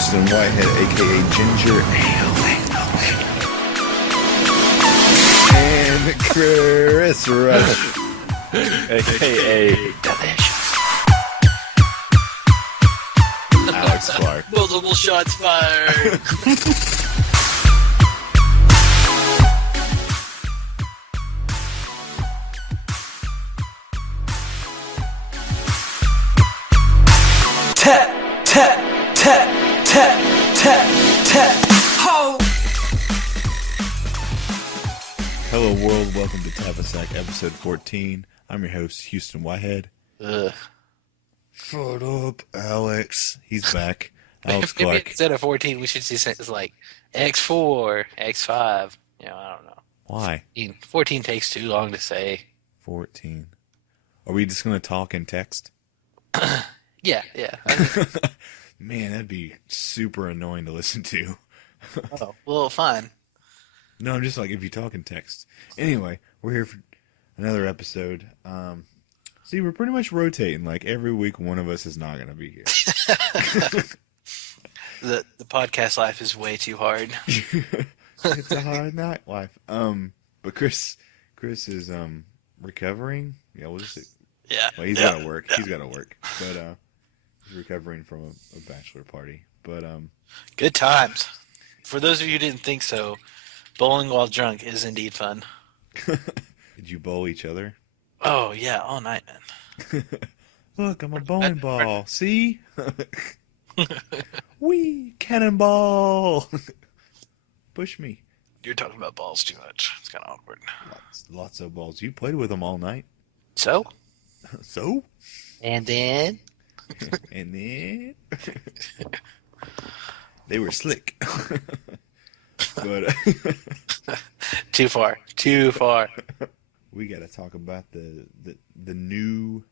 Houston Whitehead, aka Ginger Ale, and Chris Rush, aka Delicious. Alex Clark. Multiple shots fired. Tap, tap, tap, tap, tap, tap. Ho! Hello world, welcome to Tap a Sack, episode 14. I'm your host, Houston Whitehead. Ugh. Shut up, Alex. He's back. Alex Maybe Clark. instead of 14, we should see something like X4, X5. You know, I don't know. Why? 14 takes too long to say. 14. Are we just going to talk and text? Yeah. Man, that'd be super annoying to listen to. Oh, well, fine. No, I'm just like, if you talk and text. Anyway, we're here for another episode. See, we're pretty much rotating. Like, every week, one of us is not going to be here. The podcast life is way too hard. It's a hard night life. But Chris is, recovering. Yeah, we'll just say, Yeah. well, he's got to work. He's got to work. But, he's recovering from a bachelor party. But, Good times. For those of you who didn't think so, bowling while drunk is indeed fun. did you bowl each other? Oh, yeah, all night, man. Look, I'm a bowling ball. See? Wee, cannonball. Push me. You're talking about balls too much. It's kind of awkward. Lots of balls. You played with them all night. So? So? And then? And then? They were slick. But Too far. we got to talk about the new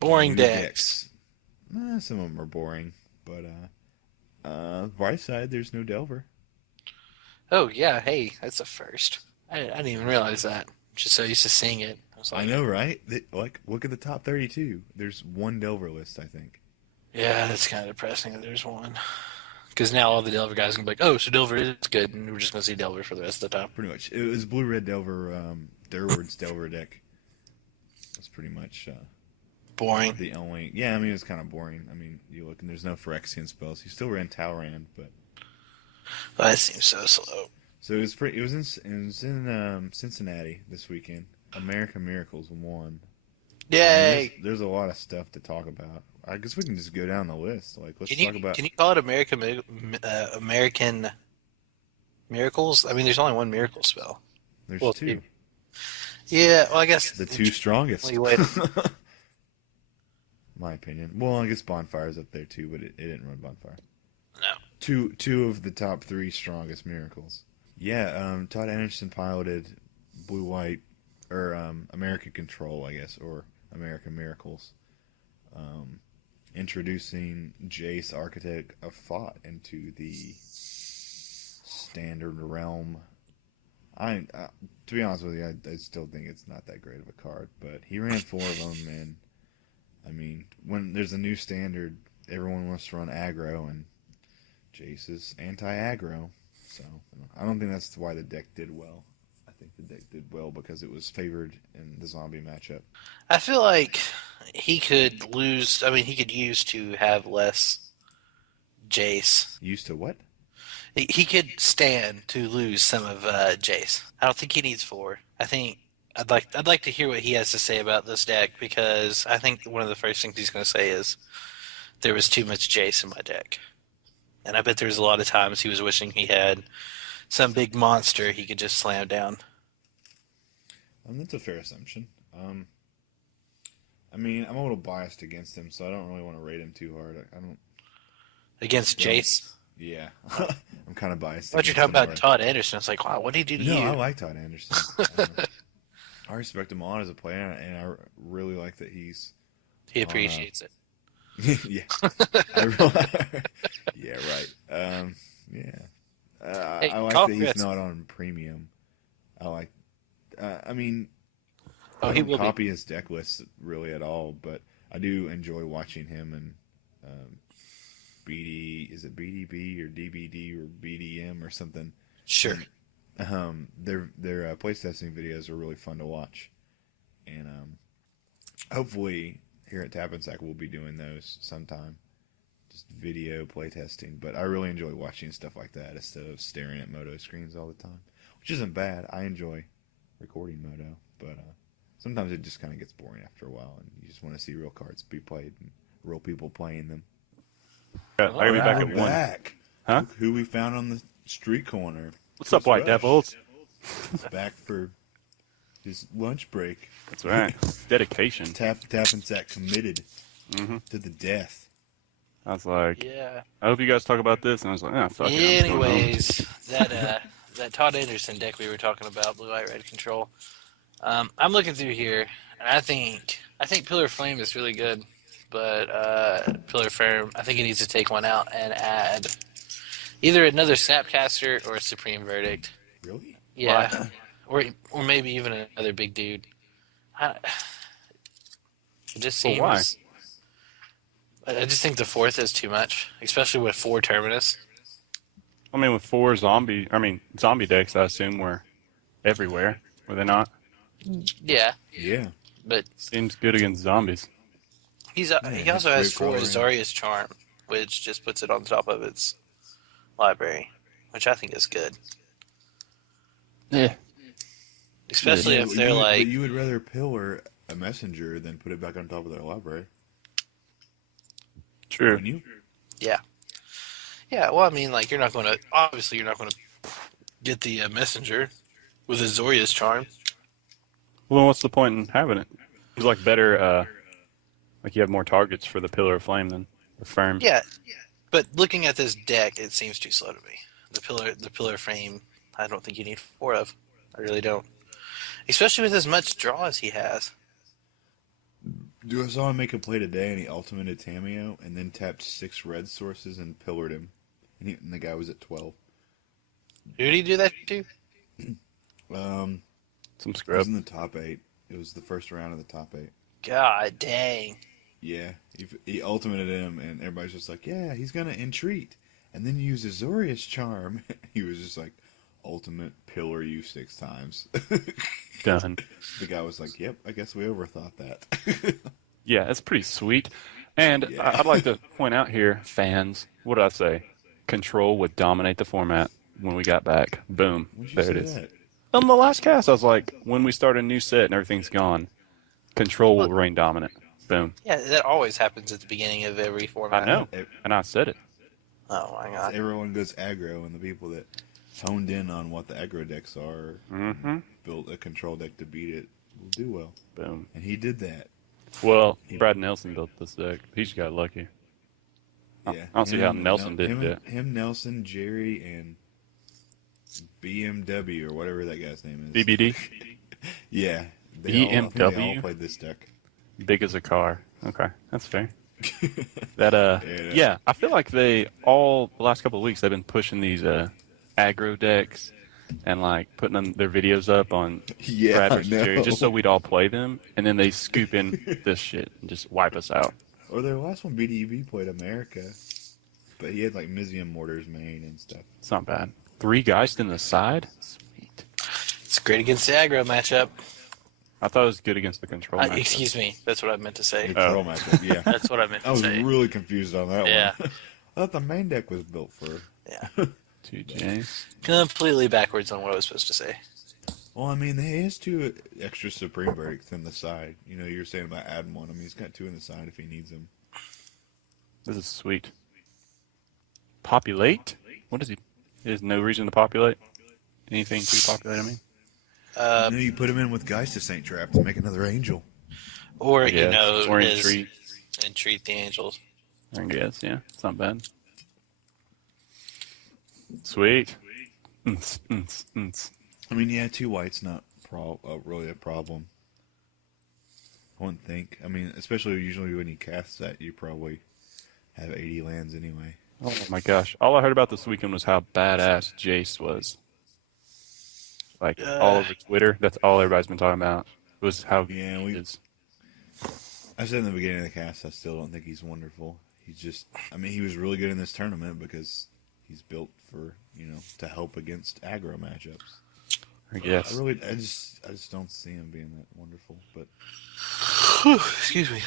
Boring new decks. Some of them are boring, but bright side, there's no Delver. Oh, yeah, hey, that's a first. I didn't even realize that. Just so used to seeing it. I was like, I know, right? Like, look at the top 32. There's one Delver list, I think. yeah, that's kind of depressing that there's one. Because now all the Delver guys are going to be like, oh, so Delver is good, and we're just going to see Delver for the rest of the time. Pretty much. It was Blue-Red Delver, Durward's Delver deck. That's pretty much Boring. the only... Yeah, I mean, it's kind of boring. I mean, you look, and there's no Phyrexian spells. He still ran Talrand, but... That seems so slow. So it was in Cincinnati this weekend. American Miracles won. Yay! There's a lot of stuff to talk about. I guess we can just go down the list. Like, let's Can talk about... you call it American Miracles? I mean, there's only one miracle spell. There's well, two. Yeah, well, I guess... The two strongest. Wait. My opinion. Well, I guess Bonfire's up there too, but it didn't run Bonfire. No. Two of the top three strongest miracles. Yeah, Todd Anderson piloted Blue-White, or American Control, I guess, or American Miracles. Introducing Jace, Architect of Thought, into the standard realm. To be honest with you, I still think it's not that great of a card, but he ran four of them, and I mean, when there's a new standard, everyone wants to run aggro, and Jace is anti-aggro, so I don't think that's why the deck did well. I think the deck did well because it was favored in the zombie matchup. I feel like he could lose... I mean, he could use to have less Jace. Used to what? He could stand to lose some of Jace. I don't think he needs 4. I think I'd like to hear what he has to say about this deck, because I think one of the first things he's going to say is there was too much Jace in my deck. And I bet there's a lot of times he was wishing he had some big monster he could just slam down. That's a fair assumption. I mean, I'm a little biased against him, so I don't really want to rate him too hard. I don't... Against Jace? Yeah. I'm kind of biased. I thought you were talking about Todd Anderson. It's like, wow, what did he do to you? No, I like Todd Anderson. I respect him a lot as a player, and I really like that he appreciates it. Yeah. Yeah, right. Yeah. Hey, I like that he's not on premium. I like... I mean... I he don't will copy his deck list really at all, but I do enjoy watching him and BD, is it BDB or DBD or BDM or something? Sure. Their playtesting videos are really fun to watch, and hopefully here at Tap and Sack we'll be doing those sometime, just video playtesting. But I really enjoy watching stuff like that instead of staring at Moto screens all the time, which isn't bad. I enjoy recording Moto, but sometimes it just kind of gets boring after a while, and you just want to see real cards be played and real people playing them. I gotta be back at We're 1. back. Huh? Look who we found on the street corner. What's up, White Rush. Devils? Back for his lunch break. That's right. Dedication. Tap and Sack committed Mhm. to the death. I was like, Yeah. I hope you guys talk about this. And I was like, ah, fuck it. I'm going home. Anyways, that Todd Anderson deck we were talking about, blue white red control. I'm looking through here, and I think Pillar of Flame is really good, but Pillar of Flame, I think he needs to take one out and add either another Snapcaster or a Supreme Verdict. Really? Yeah, or maybe even another big dude. It just Well, seems. why? I just think the fourth is too much, especially with 4 Terminus. I mean, with 4 zombie decks, I assume were everywhere. Were they not? Yeah, Yeah. but Seems good against zombies. he he's also has great 4 for Azorius Charm, which just puts it on top of its library, which I think is good. Yeah. Especially Yeah, if but they're but like, you would rather pillar a messenger than put it back on top of their library, True. wouldn't you? yeah. Well, I mean, like you're not going to get the messenger with Azorius Charm. Well, then what's the point in having it? It's like better, like you have more targets for the Pillar of Flame than the Firm. Yeah, but looking at this deck, it seems too slow to me. The pillar frame, I don't think you need 4 of. I really don't. Especially with as much draw as he has. I saw him make a play today, and he ultimated Tameo, and then tapped 6 red sources and pillared him, and the guy was at 12. Who did he do that to? Some It was scrub. in the top 8. It was the first round of the top 8. God dang. Yeah, he ultimated him, and everybody's just like, yeah, he's gonna entreat, and then use Azorius Charm. He was just like, ultimate pillar you 6 times. Done. The guy was like, yep, I guess we overthought that. Yeah, it's pretty sweet. And Yeah. I'd like to point out here, fans, what did I say? Control would dominate the format when we got back. Boom. When'd you There say it is. that? On the last cast, I was like, when we start a new set and everything's gone, Control will reign dominant. Boom. Yeah, that always happens at the beginning of every format. I know. Ev- And I said it. Oh my god. Everyone goes aggro, and the people that honed in on what the aggro decks are, Mm-hmm. built a control deck to beat it, will do well. Boom. And he did that. Well, Brad Nelson built this deck. He just got lucky. Yeah. I don't see how Him- Nelson did him, that. Him, Nelson, Jerry, and BMW, or whatever that guy's name is. BBD, Yeah. I think they BMW? all played this deck. big as a car. Okay, that's fair. That Yeah. yeah, I feel like the last couple of weeks they've been pushing these aggro decks and like putting their videos up on Yeah, Brad I versus Jerry know. just so we'd all play them, and then they scoop in this shit and just wipe us out. Or their last one, BDB played America, but he had like Mizium Mortars main and stuff. It's not bad. 3 Geist in the side. Sweet. It's great against the aggro matchup. I thought it was good against the control. matchup. Excuse me. That's what I meant to say. Control matchup, yeah. That's what I meant I to was say. really confused on that Yeah. one. I thought the main deck was built for. Yeah. 2 J's. Completely backwards on what I was supposed to say. Well, I mean, he has 2 extra Supreme Verdicts in the side. You know, you were saying about adding one. I mean, he's got 2 in the side if he needs them. This is sweet. Populate? What is he? There's no reason to populate. Anything to populate, I mean? And then you put him in with Geist to Saint Trap to make another angel. Or, Yeah, or his- entreat. entreat the angels. I guess, yeah. It's not bad. Sweet. I mean, yeah, 2 whites not really a problem. I wouldn't think. I mean, especially usually when you cast that, you probably have 80 lands anyway. Oh my gosh. All I heard about this weekend was how badass Jace was. Like, all over Twitter, that's all everybody's been talking about. Was how Yeah, good he is. I said in the beginning of the cast, I still don't think he's wonderful. he was really good in this tournament because he's built for, to help against aggro matchups. I guess. I just don't see him being that wonderful. But Excuse me.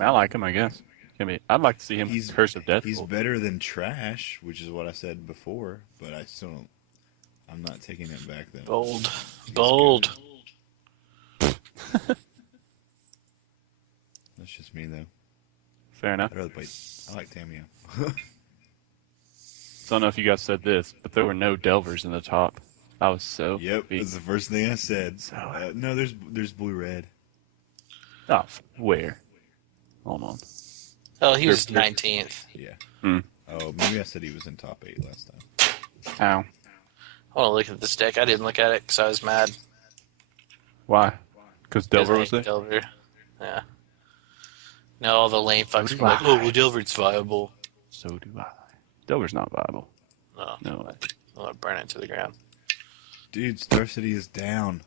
I like him, I guess. I'd like to see him Curse of Death. He's better than Trash, which is what I said before. But I still don't. I'm not taking it back then. Bold. That's just me though. Fair enough. I like Tamio. So I don't know if you guys said this, but there were no Delvers in the top. I was so Yep, beat. that's the first thing I said. So- No, there's blue red. Oh, where? Hold on. Oh, he was 19th. Yeah. Hmm. Oh, maybe I said he was in top 8 last time. Ow. I want to look at this deck. I didn't look at it because I was mad. Why? Because Delver was there? Delver. Yeah. Now all the lame fucks do are like, I. oh, well, Delver's viable. So do I. Delver's not viable. No. No. I'm going to burn it to the ground. Dude, Star City is down.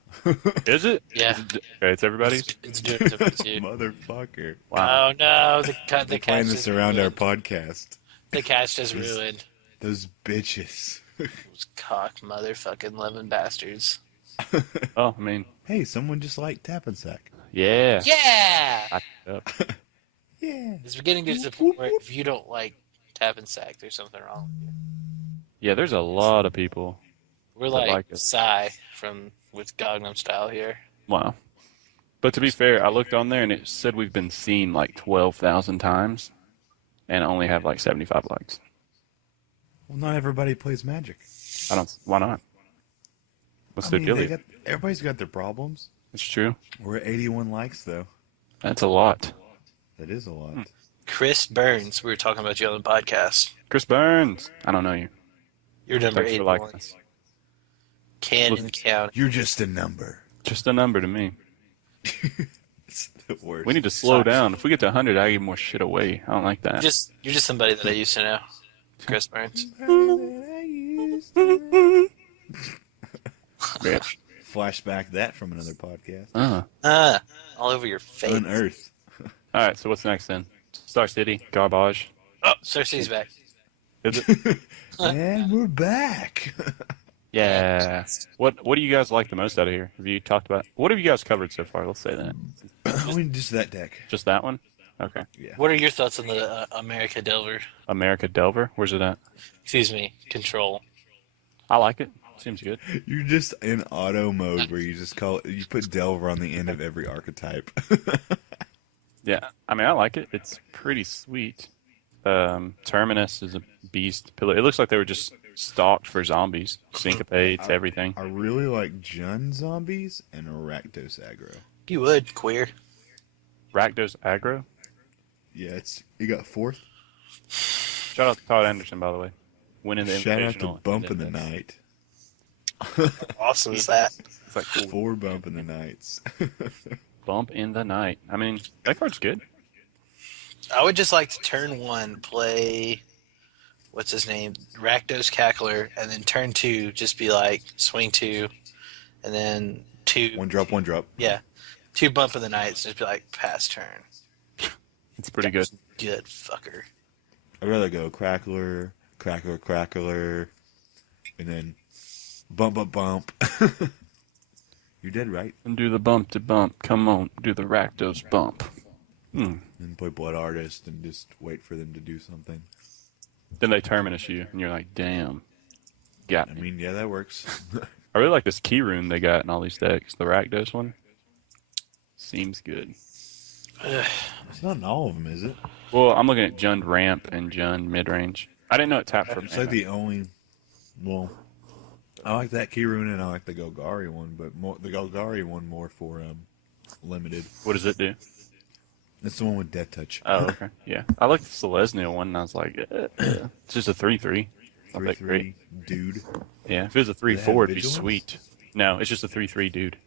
Is it? Yeah. Okay, it's everybody's? It's doing it to you. Motherfucker. Wow. Oh, no. The They're catch playing this is around our ruined. podcast. The catch is ruined. Those bitches. Those cock motherfucking lemon bastards. Oh, I mean, Hey, someone just liked Tap and Sack. yeah. Yeah! Back it up. Yeah. It's beginning to the point where if you don't like tap and sack, there's something wrong with you. Yeah, there's a lot of people. We're I like, like it. Psy with Gangnam Style here. Wow. But to be fair, I looked on there and it said we've been seen like 12,000 times and only have like 75 likes. Well, not everybody plays Magic. Why not? What's their deal? Everybody's got their problems. It's true. We're at 81 likes, though. That's a lot. That is a lot. Chris Burns, we were talking about you on the podcast. Chris Burns. I don't know you. You're number Thanks for 81. liking us. Camden County. You're just a number. Just a number to me. It's the worst. We need to slow down. If we get to 100, I give more shit away. I don't like that. You're just somebody that I used to know. Chris Burns. Bitch. Flashback that from another podcast. All over your face. Unearth. All right, so what's next then? Star City, Garbage. Oh, Cersei's back. Is it? And we're back. Yeah. What do you guys like the most out of here? Have you talked about? What have you guys covered so far? Let's say that. Just that deck. Just that one? Okay. Yeah. What are your thoughts on the America Delver? America Delver. Where's it at? Excuse me, Control. I like it. Seems good. You're just in auto mode where you just you put Delver on the end of every archetype. Yeah. I mean, I like it. It's pretty sweet. Terminus is a beast. Pillar. It looks like they were just stalked for zombies. Syncopates, everything. I really like Jund zombies and Rakdos aggro. You would, queer. Rakdos aggro. Yeah, you got 4th. Shout out to Todd Anderson, by the way. Winning the Shout out to Invitational. Bump in the Night. Awesome is that? It's like 4 Bump in the Nights. Bump in the Night. I mean, that card's good. I would just like to turn 1 play, what's his name, Rakdos Cackler, and then turn 2 just be like swing 2, and then 2. 1 drop, 1 drop. Yeah, 2 Bump of the Nights, just be like pass turn. It's pretty good. Good fucker. I'd rather go Crackler, Crackler, and then Bump, Bump, Bump. You're dead right. And do the bump to bump. Come on, do the Rakdos bump. And play Blood Artist and just wait for them to do something. Then they terminus you, and you're like, damn. Got I me. mean, yeah, that works. I really like this key rune they got in all these decks. The Rakdos one. Seems good. It's not in all of them, is it? Well, I'm looking at Jund ramp and Jund mid range. I didn't know it tapped for It's like the only. Well, I like that Kirun and I like the Golgari one, but the Golgari one more for limited. What does it do? It's the one with Death Touch. Oh, okay. Yeah. I like the Selesnya one, and I was like, it's just a 3/3. Not that 3/3 great. dude. Yeah, if it was a they have 3/4, it'd be vigilance? sweet. No, it's just a 3/3 dude.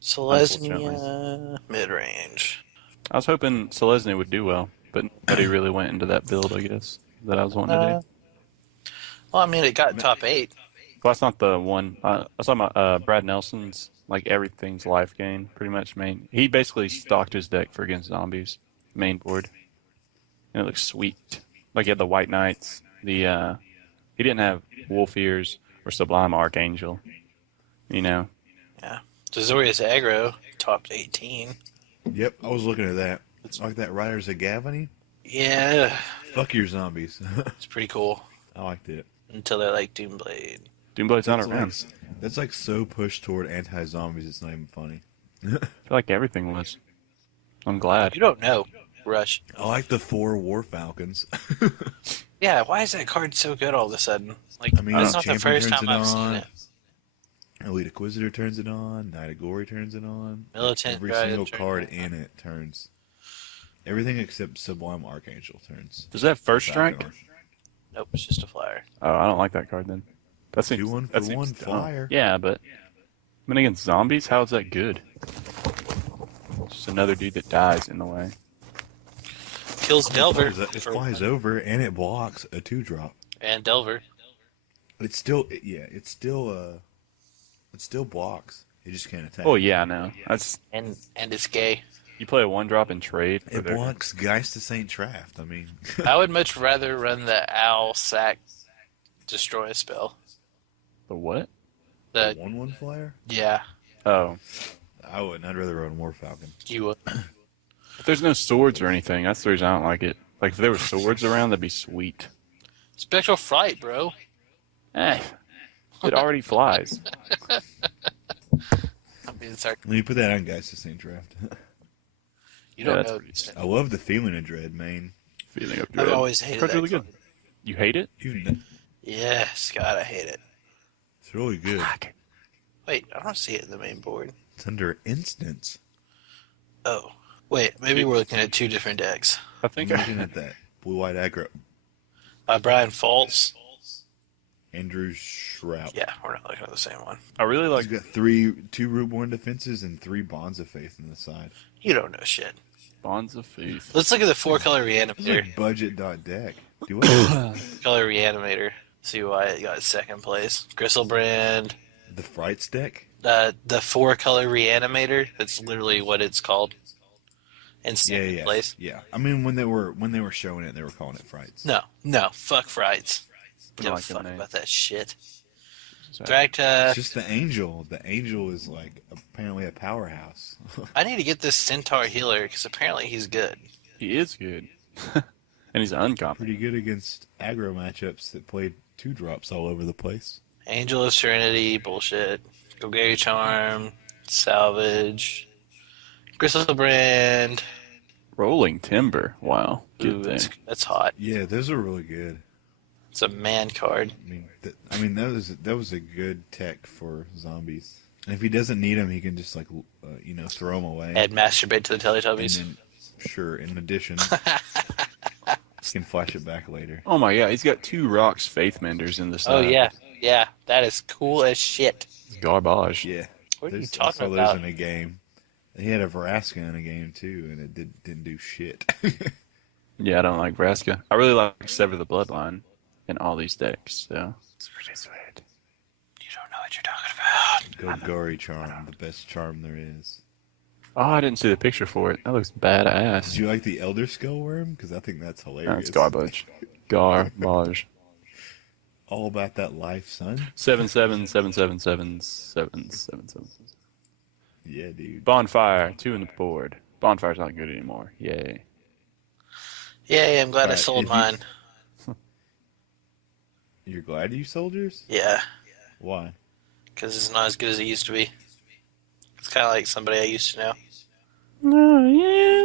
Selesnya mid range. I was hoping Selesnya would do well, but nobody really went into that build, I guess, that I was wanting to do. Well, I mean, it got top 8. Well, that's not the one. I was talking about Brad Nelson's, like, everything's life gain, pretty much main. He basically stocked his deck for against zombies, main board. and it looks sweet. Like he had the White Knights. He didn't have Wolf Ears or Sublime Archangel. You know. Yeah. Zazorius Aggro topped 18. Yep, I was looking at that. It's like that Riders of Gavany. Yeah. Fuck your zombies. It's pretty cool. I liked it. Until they're like Doomblade. Doomblade's not That's around. that's like so pushed toward anti-zombies. It's not even funny. I feel like everything was. I'm glad. You don't know, Rush. I like the 4 War Falcons. Yeah, why is that card so good all of a sudden? Like, I mean, that's not the Champion first turns time it I've seen on. it. Elite Inquisitor turns it on. Knight of Glory turns it on. Militant Every Drive single turns card it in it turns. Everything except Sublime Archangel turns. Does that first back strike? on. Nope, it's just a flyer. Oh, I don't like that card then. That seems, 2-1 for that seems 1 dumb. flyer. Yeah, but I mean against zombies, how is that good? Just another dude that dies in the way. Kills Delver. It for flies one. over and it blocks a 2-drop. And Delver. It still blocks. It just can't attack. Oh yeah, I know. That's And it's gay. you play a 1-drop and trade. It blocks Geist to Saint Traft. I mean, I would much rather run the Owl Sack Destroy spell. The what? The 1/1 flyer. yeah, Oh, I wouldn't. I'd rather run War Falcon. you would. if there's no swords or anything, that's the reason I don't like it. Like if there were swords around, that'd be sweet. Spectral Fright, bro. Eh, it already flies. I'm being sarcastic. When you put that on Geist to Saint Traft. You Yeah, don't that's know. pretty sick. I love the feeling of dread, man. Feeling of I've dread. always hated Card's that really good. card. You hate it? Yes, God, I hate it. It's really good. Wait, I don't see it in the main board. It's under instance. Oh, wait, maybe we're looking at two different decks. I I'm think looking at that blue-white aggro. By Brian Faltz. Andrew Shrout. Yeah, we're not looking at the same one. I really He's like got 2 Rootborn defenses and 3 Bonds of Faith on the side. You don't know shit. Bonds of Faith. Let's look at the 4-color It's Reanimator. like budget.deck. Do what? Color Reanimator. See why it got second place. Gristlebrand. The Frights deck? The 4-color Reanimator. That's literally what it's called. In second Yeah. place. Yeah. I mean, when they were showing it, they were calling it Frights. No, fuck Frights. I Give a like the fuck name. about that shit. Sorry. Thragtusk. It's just the Angel. The Angel is like apparently a powerhouse. I need to get this Centaur healer because apparently he's good. He is good. And he's uncommon. Pretty good against aggro matchups that played 2-drops all over the place. Angel of Serenity, bullshit. Golgari Charm, Salvage, Gristlebrand. Rolling Timber. Wow. Ooh, Good thing. that's hot. Yeah, those are really good. It's a man card. I mean, that was a good tech for zombies. And if he doesn't need them, he can just throw them away. Add Masturbate to the And Teletubbies. then, sure, in addition, he can flash it back later. Oh my god, he's got 2 Rocks Faith Menders in this. Oh, yeah. Yeah, that is cool as shit. Garbage. Yeah. What are you I talking saw about? those in a game. He had a Vraska in a game too, and it didn't do shit. Yeah, I don't like Vraska. I really like Sever the Bloodline in all these decks, so it's pretty sweet. You don't know what you're talking about. Golgari Charm, the best charm there is. Oh, I didn't see the picture for it. That looks Did badass. you like the Elder Skull Worm? Because I think that's hilarious. That's garbage. Garbage. All about that life, son. 7-7-7-7-7-7-7-7. Yeah, dude. Bonfire, 2 in the board. Bonfire's not good anymore. Yay. Yay, I'm glad I Alright, sold if you- mine. You're glad you sold yours? Yeah, Why? because it's not as good as it used to be. It's kind of like somebody I used to know.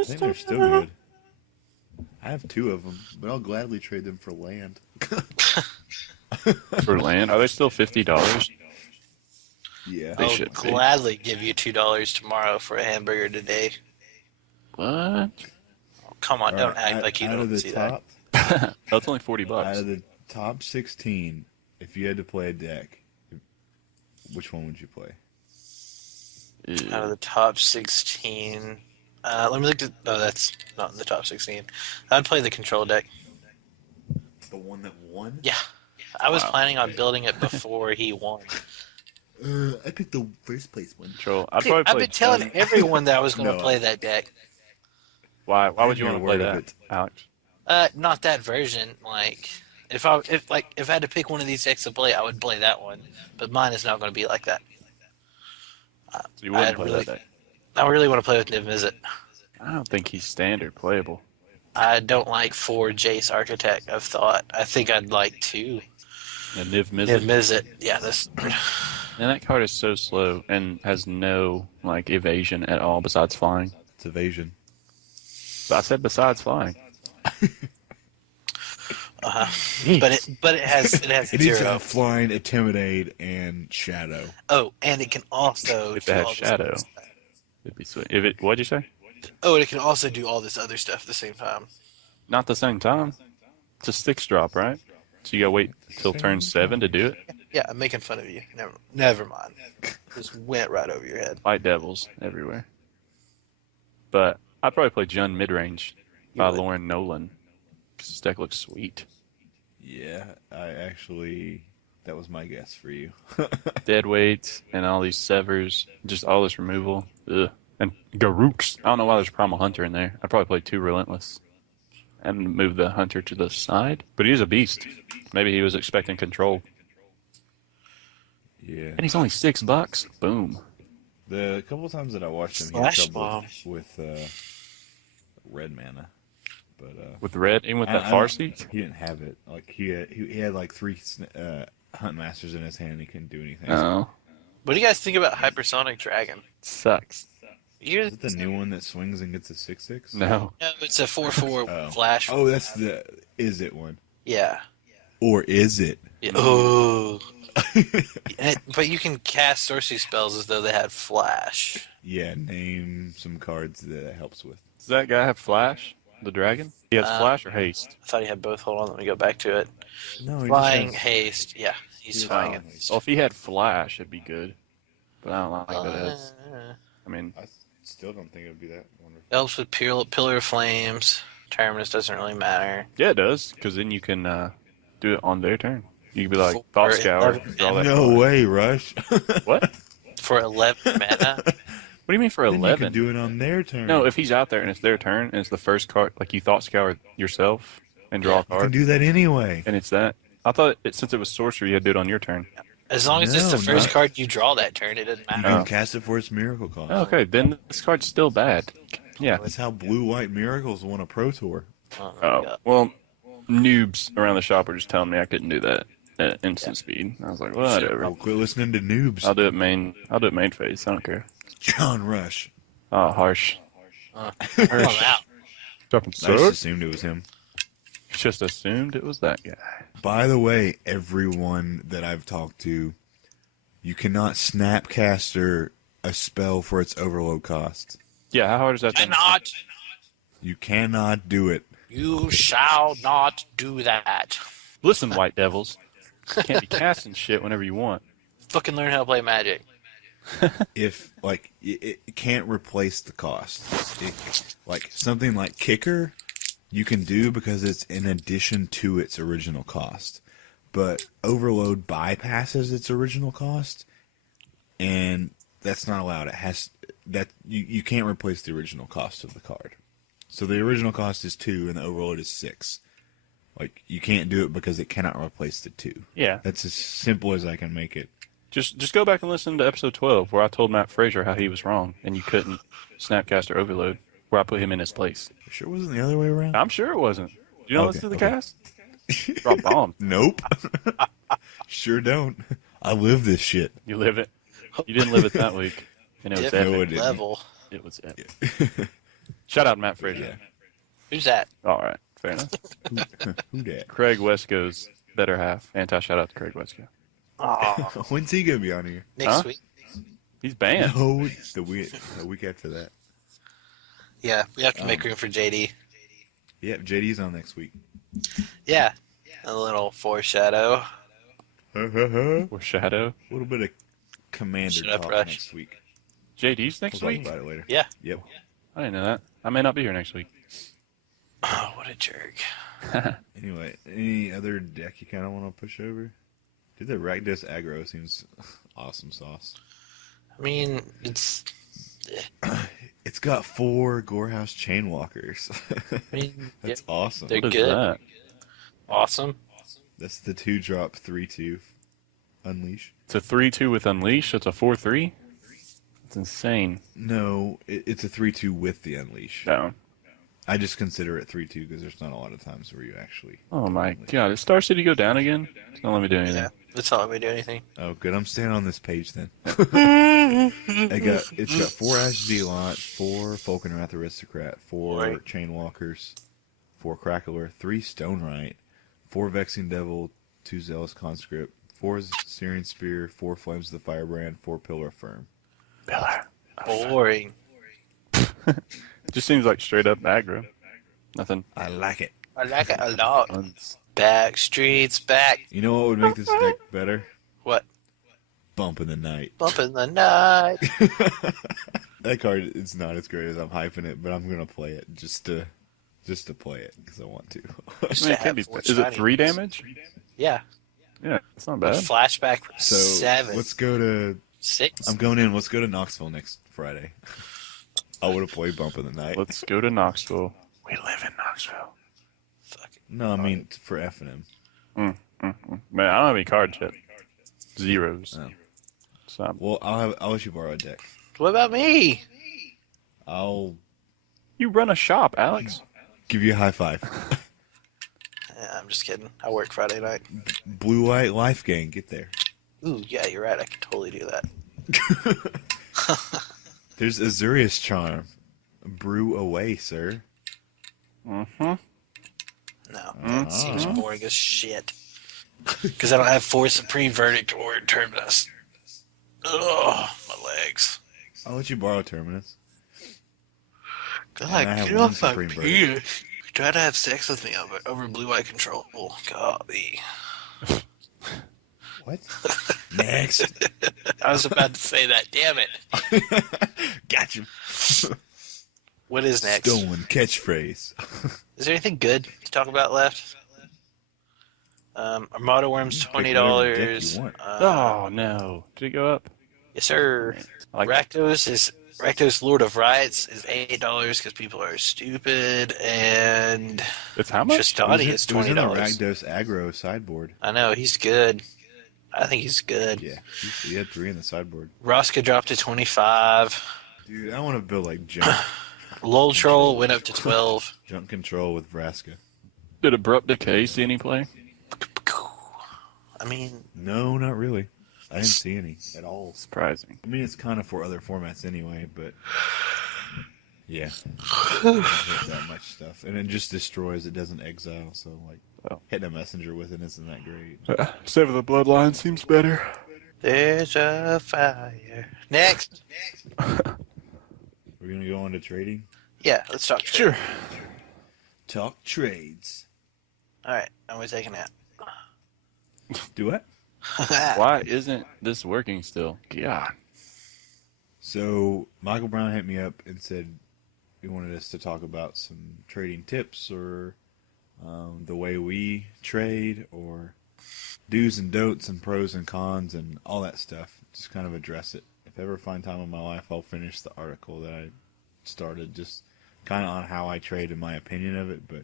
I think they're still good. I have 2 of them, but I'll gladly trade them for land. For land? Are they still $50? Yeah. They I'll should be. gladly give you $2 tomorrow for a hamburger today. What? Oh, come on, don't Alright, act like you out of don't the see that. top, That's only $40. Out of the top 16, if you had to play a deck, which one would you play? Out of the top 16, let me look at. No, that's not in the top 16. I'd play the control deck. The one that won? Yeah, I was Wow. planning on building it before he won. I picked the first place one. Control. I'd Dude, probably I've play been telling Dun- everyone that I was going to No. play that deck. Why would you You're want to play aware of that, it. Alex? Not that version. Like, if I had to pick one of these decks to play, I would play that one. But mine is not going to be like that. So you wouldn't play really- that deck. I really want to play with Niv Mizzet. I don't think he's standard playable. I don't like 4 Jace Architect. I think I'd like 2 And Niv Niv Mizzet. Mizzet. Yeah, this. And that card is so slow and has no like evasion at all besides flying. It's evasion. But I said besides flying. But it has It needs to 0. have flying, intimidate, and shadow. Oh, and it can also If do it has all this shadow. other stuff. It'd be sweet. If it, what'd you say? Oh, and it can also do all this other stuff at the same time. Not the same time. It's a 6-drop, right? So you gotta wait till turn 7 to do it. Yeah, I'm making fun of you. Never mind. Just went right over your head. White Devils everywhere. But I'd probably play Jund Midrange by would. Lauren Nolan. Because this deck looks sweet. Yeah, that was my guess for you. Dead weights and all these severs. Just all this removal. Ugh. And Garooks. I don't know why there's a Primal Hunter in there. I'd probably play 2 Relentless. And move the Hunter to the side. But he is a beast. Maybe he was expecting control. Yeah. And he's only $6. Boom. The couple times that I watched him, he had Flash trouble bomb. with red mana. But With red, even with I that don't- Farseek. he didn't have it. Like he had like 3 Hunt Masters in his hand. And he couldn't do anything. Oh. What do you guys think about Hypersonic Dragon? Sucks. You're, Is it the new one that swings and gets a 6/6? No. no, it's a 4/4 Oh. flash. Oh, that's the is it one, Yeah. or is it? Yeah. Oh. But you can cast sorcery spells as though they had flash. Yeah, name some cards that it helps with. Does that guy have Flash? The dragon? He has Uh, Flash or Haste? I thought he had both. Hold on, let me go back to it. No, he Flying, just has, haste. Yeah, he's Yeah. flying Oh. and haste. Well, if he had Flash, it'd be good. But I don't like that. Uh, I mean, I still don't think it'd be that wonderful. helps with Pillar of Flames. Terminus doesn't really matter. yeah, it does. Because then you can do it on their turn. You could be like, For Thought Scour, 11 draw that No card. way, Rush. What? For 11 mana. What do you mean for Then you 11? can do it on their turn. No, if he's out there and it's their turn and it's the first card, like you Thought Scour yourself and draw a you can card, do that anyway. and it's that. I thought since it was sorcery, you had to do it on your turn. As long as it's the No, first not- card you draw that turn, it doesn't You matter. can cast it for its miracle cost. Oh, okay, then this card's still bad. Yeah. That's how Blue White Miracles won a Pro Tour. Oh, my Oh, God. well, noobs around the shop were just telling me I couldn't do that at instant speed. I was like, whatever. Oh, quit listening to noobs. I'll do it main. I'll do it main phase. I don't care. John Rush. Oh, harsh. Call him out. Fucking I just assumed it was him. Just assumed it was that guy. By the way, everyone that I've talked to, you cannot Snapcaster a spell for its overload cost. Yeah, how hard is that? Cannot. You cannot do it. You shall not do that. Listen, White Devils. You can't be casting shit whenever you want. Fucking learn how to play Magic. If like it can't replace the cost. Like something like Kicker, you can do because it's in addition to its original cost. But Overload bypasses its original cost, and that's not allowed. It has that you can't replace the original cost of the card. So the original cost is 2, and the Overload is 6. Like you can't do it because it cannot replace the 2. Yeah. That's as simple as I can make it. Just go back and listen to episode 12 where I told Matt Frazier how he was wrong and you couldn't Snapcaster Overload, where I put him in his place. Sure wasn't the other way around? I'm sure it wasn't. Do you not Okay, listen to the okay. cast? Rob bomb. Nope. Sure don't. I live this shit. You live it. You didn't live it that week. And it was Different No, epic. it didn't. level. It was epic. Shout out Matt Frazier. Who's that? All right. Fair enough. Who dat? Craig Wesco's better half. Shout out to Craig Wesco. Oh, When's he gonna be on here? next Huh? week. He's banned. No, the week after that. Yeah, we have to make room for JD. Yep, JD's on next week. Yeah, a little foreshadow. A Or Shadow. little bit of Commander Shut up, talk Rush. next week. JD's We'll next talk week? about it later. Yeah. Yep. I didn't know that. I may not be here next week. Oh, what a jerk. Anyway, any other deck you kind of want to push over? Dude, the Rakdos aggro seems awesome sauce. I mean, it's It's got 4 Gorehouse chain walkers. I mean, That's awesome. They're What is good. that? Awesome. That's the 2-drop 3-2 Unleash. It's a 3-2 with Unleash. It's a 4-3. It's insane. No, it's a 3-2 with the Unleash. No. I just consider it 3-2 because there's not a lot of times where you actually. Oh my god! Did Star City go down again? Don't let me do anything. Yeah, that's not let me do anything. Oh, good. I'm staying on this page then. It's got 4 Ash Zealot, 4 Falkenrath Aristocrat, 4 Right. Chainwalkers, 4 Crackler, 3 Stonewright, 4 Vexing Devil, 2 Zealous Conscript, 4 Syrian Spear, 4 Flames of the Firebrand, 4 Pillar of Firm. Pillar. Boring. Just seems like straight up aggro. Nothing. I like it. I like it a lot. Uns- Back streets back. You know what would make this deck better? What? Bump in the Night. Bump in the night. That card is not as great as I'm hyping it, but I'm gonna play it just to play it because I want to. Used I mean, to it have can be, 4 is it shiny 3 ones. damage? Yeah. Yeah, it's not But bad. flashback So 7. let's go to. 6. I'm going in. Let's go to Knoxville next Friday. I would have played Bump in the Night. Let's go to Knoxville. We live in Knoxville. Fuck it. No, I mean for F&M. Man, I don't have any cards yet. Zeros. Oh. So Well, I'll let you borrow a deck. What about me? I'll you run a shop, Alex. give you a high five. I'm just kidding. I work Friday night. Blue White Life Gang, get there. Ooh, yeah, you're right. I can totally do that. There's Azurius Charm. Brew away, sir. No, that seems boring as shit. Because I don't have Force Supreme Verdict or Terminus. Ugh, my legs. I'll let you borrow Terminus. God, And I have get one off my Supreme Verdict. beard. Try to have sex with me over blue-eye control. Golly. What? Next. I was about to say that. Damn it. Got you. What is next? Stolen catchphrase. Is there anything good to talk about left? Armada Worms, Pick whatever deck $20. you want. Oh no! Did it go up? Yes, sir. I like Rakdos Lord of Riots is $8 because people are stupid, and It's how much? Tristani is It was in the $20. Rakdos aggro sideboard. I know he's good. I think he's good. Yeah, he had 3 in the sideboard. Roska dropped to 25. Dude, I want to build like junk, Lol Troll went up to 12. junk control with Vraska. Did Abrupt Decay see any play? I mean, No, not really. I didn't see any at all. Surprising. I mean, it's kind of for other formats anyway, but yeah, it doesn't hit that much stuff, and it just destroys. It doesn't exile, so like Oh. hitting a messenger with it isn't that great. Sever the Bloodline seems better. there's a fire. Next. We're gonna go on to trading. Yeah, let's talk. Sure. Talk trades. All right, I'm going to take a nap. Do what? Why isn't this working still? God. So Michael Brown hit me up and said he wanted us to talk about some trading tips or the way we trade or do's and don'ts and pros and cons and all that stuff. Just kind of address it. If I ever find time in my life, I'll finish the article that I started just kind of on how I trade and my opinion of it, but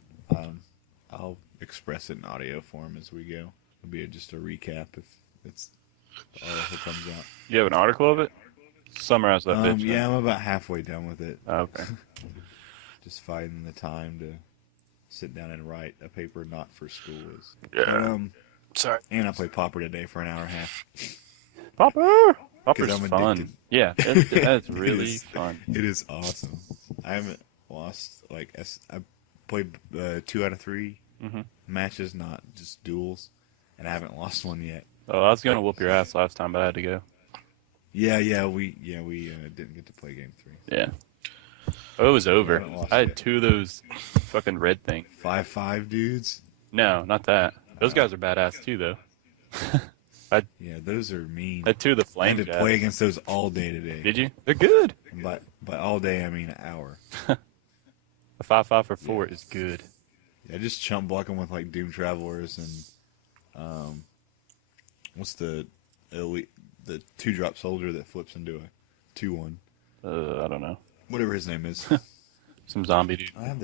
I'll express it in audio form as we go. It'll be just a recap if it's the article comes out. You have an article of it? Summarize that bitch. Yeah, I'm about halfway done with it. Oh, okay. Just finding the time to sit down and write a paper not for school is. Yeah. Sorry. And I played Popper today for an hour and a half. Popper! Popper's I'm fun. addicted. Yeah, that's really is. fun. It is awesome. I haven't lost I played 2 out of 3 matches, not just duels, and I haven't lost one yet. Oh, I was gonna whoop your ass last time, but I had to go. Yeah, we didn't get to play game 3. Yeah. Oh, it was over. I haven't lost I had yet. 2 of those fucking red things. 5-5 dudes. No, not that. Those guys are badass too, though. Yeah, those are mean. I had 2 of the I had flame to jabs. play against those all day today. Did you? They're good. And by all day, I mean an hour. A 5-5 for 4 is good. Yeah, just chump block them with like Doom Travelers and what's the 2-drop soldier that flips into a 2-1? I don't know. Whatever his name is. Some zombie dude. I have